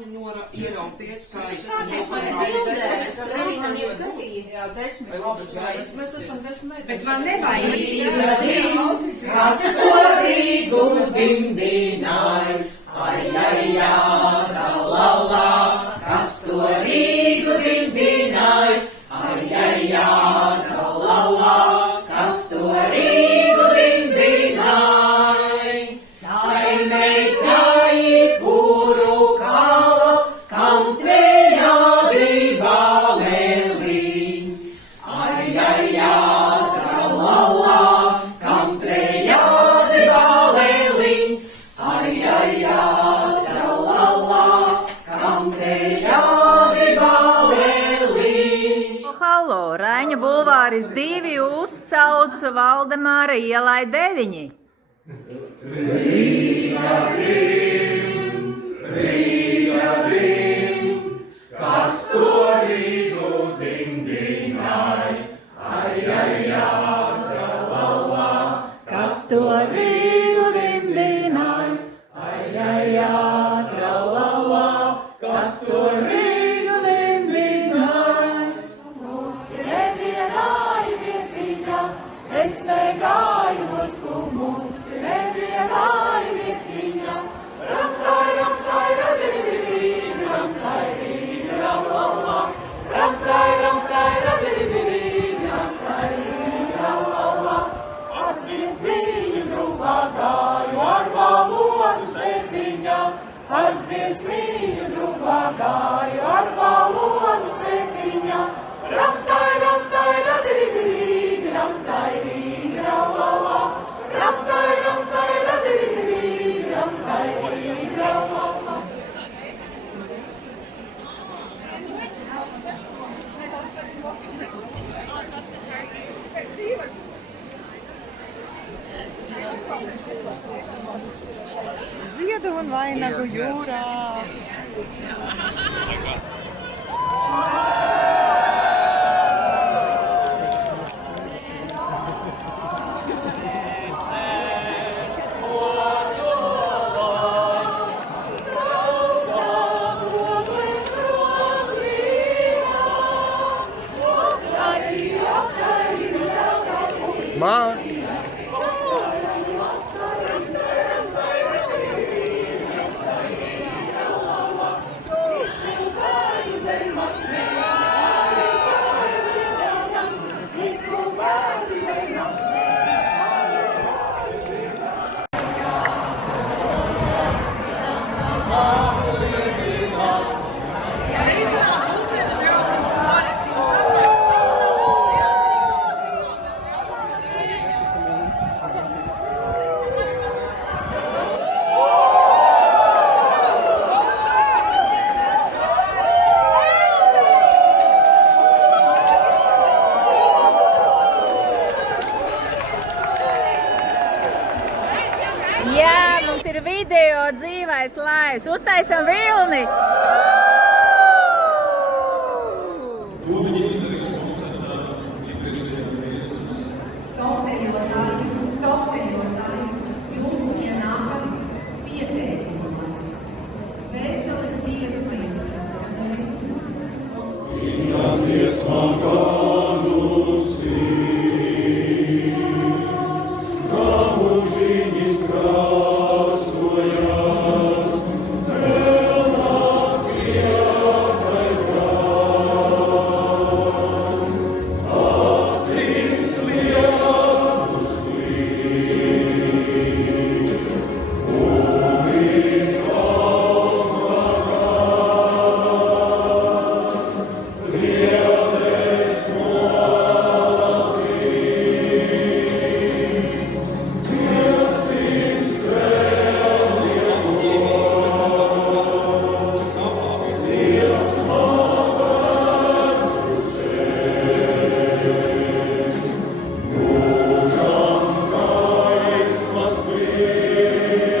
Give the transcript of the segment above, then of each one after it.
ierauties, kā es Jā, 10 labas gaitas. Mēs esam 10 metrus. Bet man nevajag. Kas to Rīgu dimdināja, ai, ai, jā, tralala. Kas to Rīgu dimdināja, ai, ai, jā, tralala. Kas to Rīgu dimdināja, tai meitai puru kala, kam treja diva lelī. Ai, ai, jā, tralala, kam treja diva lelī. Ai, ai, jā, tralala, kam treja diva lelī. Halo, Raiņa bulvāris 2 uzsauc Valdemāra ielai 9. Kas to Rīgu dimdināja, ai, ai, jā, tralala. Kas to Rīgu dimdināja, ai, ai, jā, tralala. Kas to Rīgu dimdināja. Mūsu nevienāja virtiņa, es negāju mosku, mūsu nevienāja virtiņa. Ramtai, ramtai, radivivīm, ramtai, vīm, ramlala. Ramtai, ramtai, radivivīm, ramtai, vīm, ramlala. Atdzies viņu drupā gāju ar valodu septiņā. Atdzies viņu drupā gāju ar valodu septiņā. Ramtai, ramtai, radivivīm, ramtai, vīm, ramlala. Ramtai, ramtai, radivivīm, ramtai, vīm, ramlala. Ziedu un vainagu jūrā. Ma. Jā, mums ir video dzīvais laivs. Uztaisam vilni! Stopējotāji, jūs ienākat pieteikumā. Vēseles dziesmai, kas Dziesmā kādusi, kā mūžiņas krāsojās, pelnās piektais gāds, asins lietus līdz, umis valsts vagāds, riedes molacīts, pilsim strēliekos, dziesmā vētrusēs, mūžam gaismas blīz,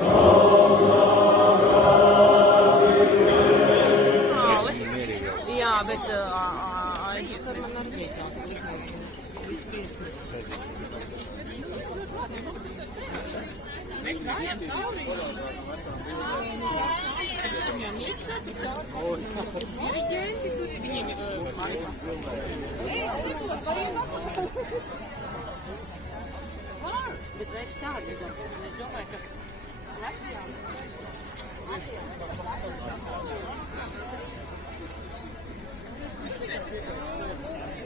kalnā Jā, bet aizies ar man ar vietā. Viss piesmets. Mēs gājām cauri. Viņam iekšā, bet cauri. Diriģenti tur viņiem ir var, bet veiks tādi. Es domāju, ka Latvijā.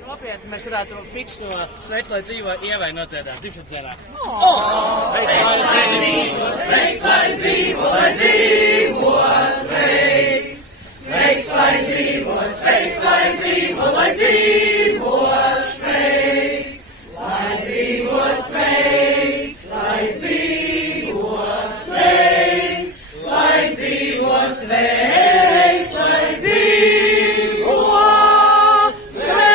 Nopietni, mēs varētu fiksu sveiks, lai dzīvo Ievai nodziedāt dzimšanas dienā. Sveiks, lai dzīvo, sveiks, lai dzīvo, lai dzīvo, sveiks. Sveiks, lai dzīvo, sveiks, lai dzīvo, lai dzīvo, sveiks. Lai dzīvo, sveiks, lai dzīvo, sveiks. Lai dzīvo, sveiks, lai dzīvo, sveiks.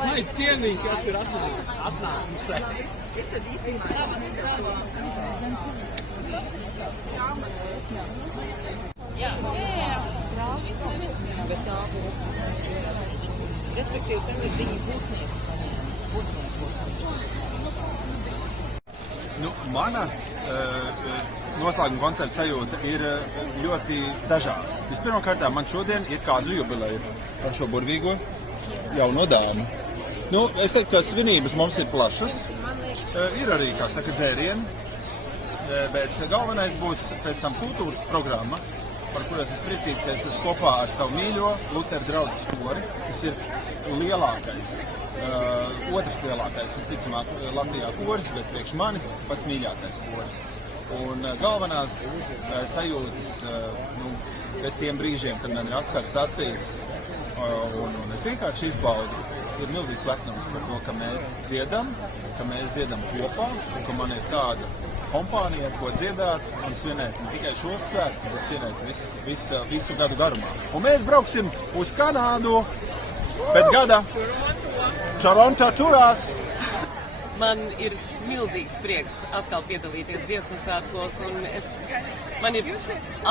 Vai tienīgi, kas ir atnākusi. Jā. Bet tā būs. Respektīvi, tagad viņi Mana noslēguma koncerta sajūta ir ļoti dažāda. Vispirmkārt, man šodien ir kāzu jubileja par šo burvīgo jauno dāmu. Es teiktu, ka svinības mums ir plašas. Ir arī, kā saka, dzērieni, bet galvenais būs pēc tam kultūras programma, par kuru es esmu priecīgs, ka es esmu kopā ar savu mīļo Lutera draudzes kori, kas ir lielākais, otrs lielākais, visticamāk, Latvijā koris, bet priekš manis pats mīļākais koris. Un galvenās sajūtas pēc tiem brīžiem, kad man ir atsarts acīs, un es vienkārši izbaudu, ir milzīgs lepnums par to, ka mēs dziedam kopā, un ka man ir tāda kompānija, ar ko dziedāt un svinēt ne tikai šos svētkus, bet svinēt visu gadu garumā. Un mēs brauksim uz Kanādu pēc gada Toronto turās. Man ir milzīgs prieks atkal piedalīties Dziesmu svētkos, un man ir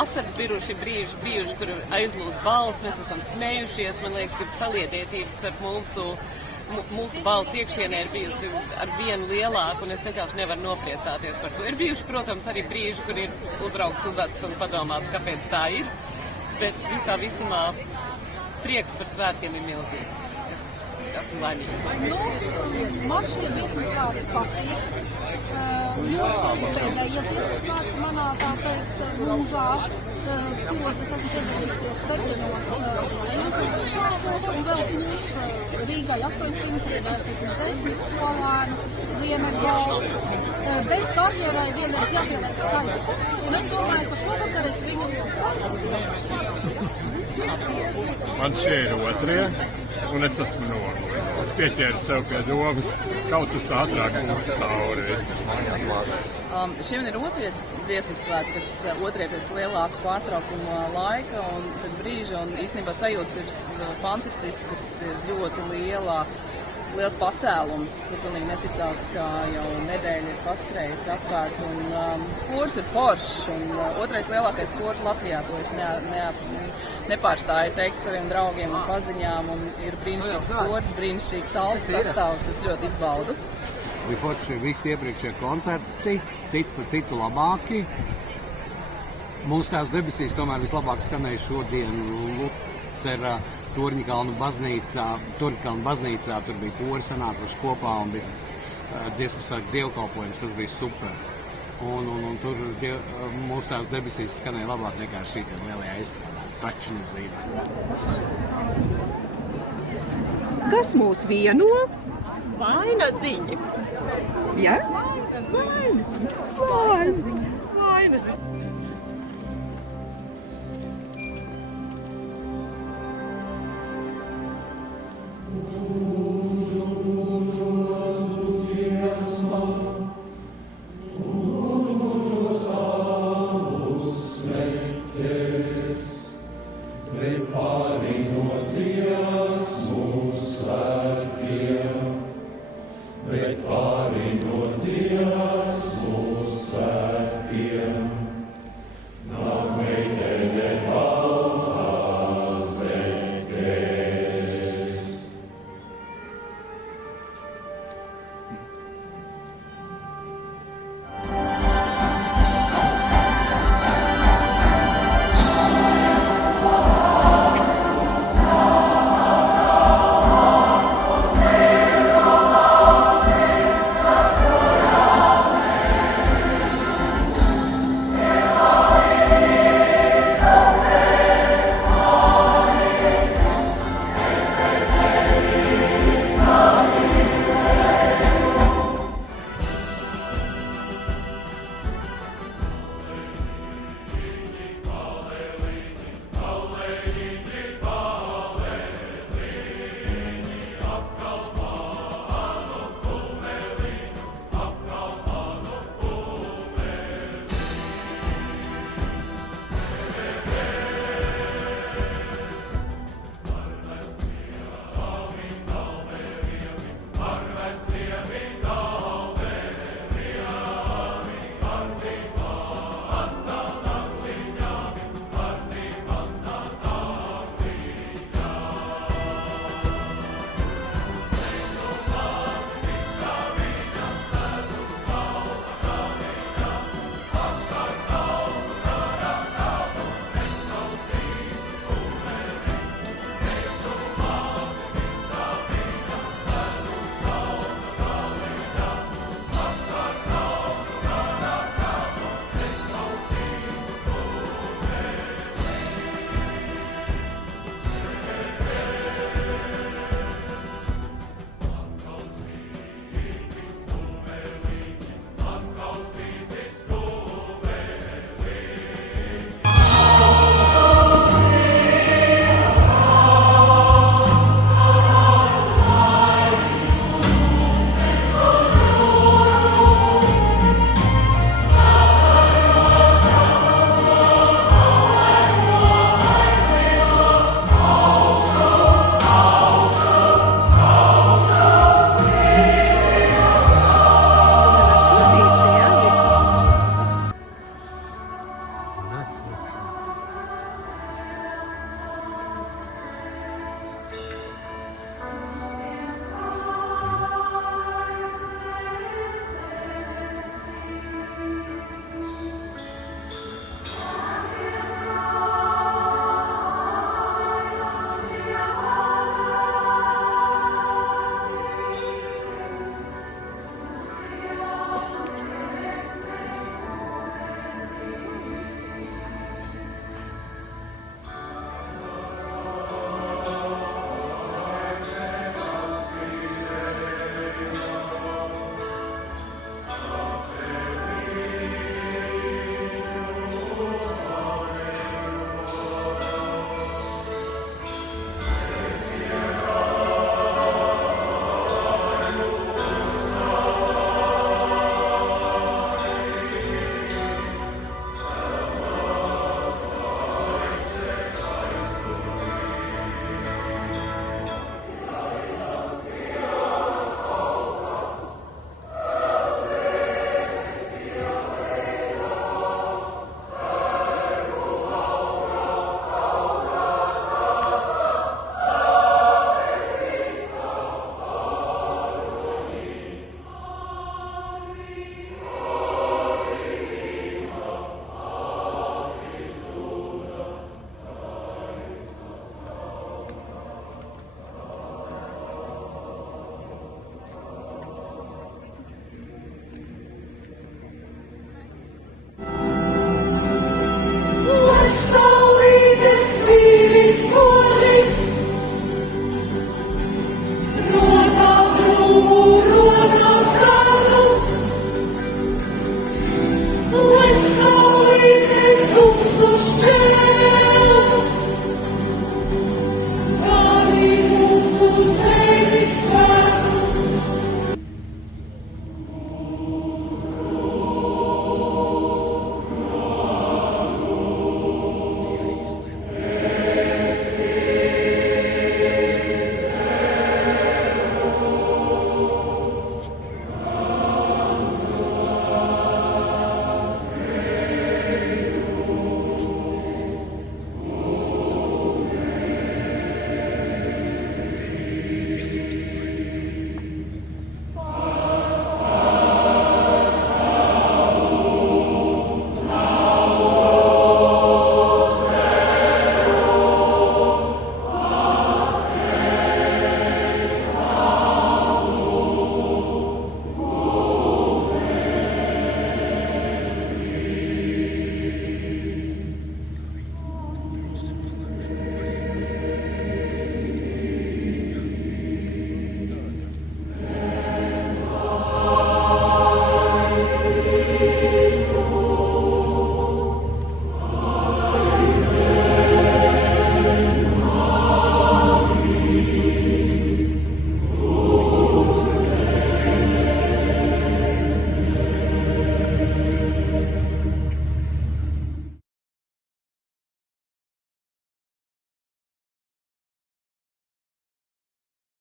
asaras bijuši, kur aizlūs balss, mēs esam smējušies. Man liekas, ka saliedētības ar mūsu balss iekšienē ir bijusi ar vienu lielāku, un es vienkārši nevaru nopriecāties par to. Ir bijuši, protams, arī brīži, kur ir uzraukts uz acis un padomāts, kāpēc tā ir, bet visā visumā prieks par svētkiem ir milzīgs. Esmu laimīga. Man šie dziesmu svētki patīk. Šī pēdējie dziesmu svētki manā, tā teikt, mūžā, kuros es esmu piedalījusies 7 dziesmu svētkos, un vēl pirms Rīgai 800, Rīgai 10 skolēnu, Ziemeļvalstu. Bet karjerai vienreiz jāpieliek skaists punkts, un es domāju, ka šovakar es viņu skaisti uzvarēšu. Man šie ir otrie, un es esmu noguris. Es pieķēru sev pie domas, kaut kas ātrāk būs cauri. Šiem ir otrie dziesmu svētki, otrie pēc lielāka pārtraukuma laika un tad brīža, un īstenībā sajūtas ir fantastiskas, ir ļoti liels pacēlums. Pilnīgi neticās, ka jau nedēļa ir paskrējusi apkārt, un kurs ir foršs, un otrais lielākais kurs Latvijā, to es nepārstāju teikt saviem draugiem un paziņām, un ir brīnišķīgs kurs, brīnišķīgs alus sastāvs, es ļoti izbaudu. Bija forši visi iepriekšējie koncerti, cits par citu labāki. Mūsu tās debesīs tomēr vislabāk skanēja šodien Lutera Torņkalnu baznīcā, tur bija kori sanākuši kopā un bija dziesmu svētku dievkalpojums, tas bija super. Un tur mūsu tās debesīs skanēja labāk nekā šītiem lielajā izstrādā. Taču nezinu. Kas mūs vieno? Vainagdziņi. Ja? Vainagdziņi.